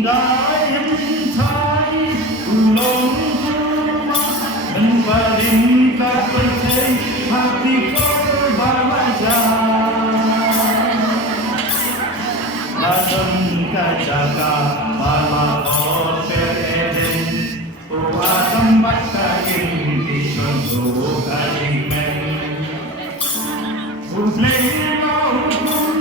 Indah yang Thai ulung rumah Menbalingkan percaya hatiku berwajah Ladang kajaga pala hotel Eden Uwa tempat kain di contoh kain men Uslay maupun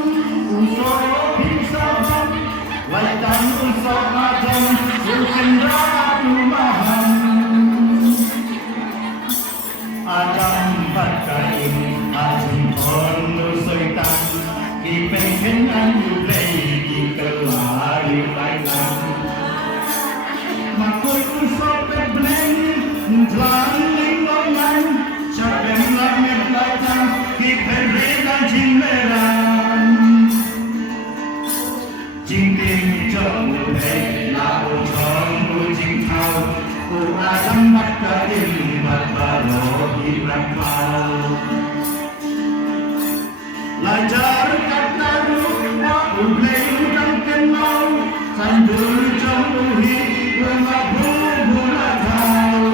unsur pinsaban Waitan unsur adam Sulkin ratu maham Adam berkain Ajum ponu soitan Dipengken anulay Di kelari lainan Makul unsur peblen Ntlan lingkungan Syabem lamit laitan Diperikan jimmeran Jing ting jong hei Lau chong u jing thao U adam bat kain Bat baro hibran pao Lajar kata rupa Ublay udang kenau Sandur jong uhi Rumah bubula thao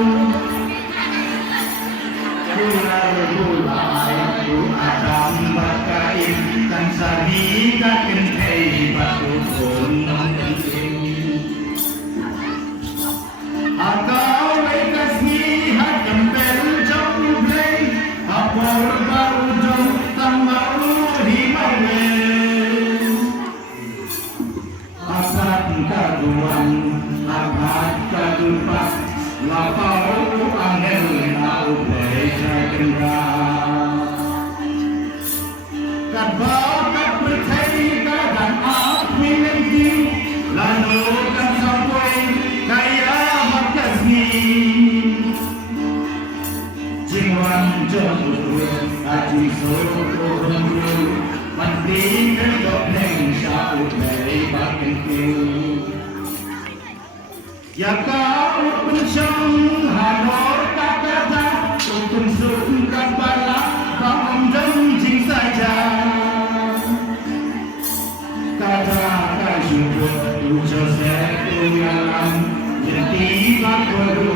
Ulai u adam bat kain Kan sari kakin hei Batu pun nonton Akau lekasni Hakam bel jong ublay Apor baru jong Tambau himawe Asat kaduan Abad kadupat Lapau angel Nau beja kendra Kadbau kat berkai Kadang api nanti Lalu kan sampai Kaya makasni Jingwan jemput Aji soto hembru Mantri kedok neng Syaut dari bakin kil Ya kau pensyong Hanor tak kata Untung sungkat balak Bangun jenjing saja Kata syukur Ucap setu yalam Yang tiba kodoh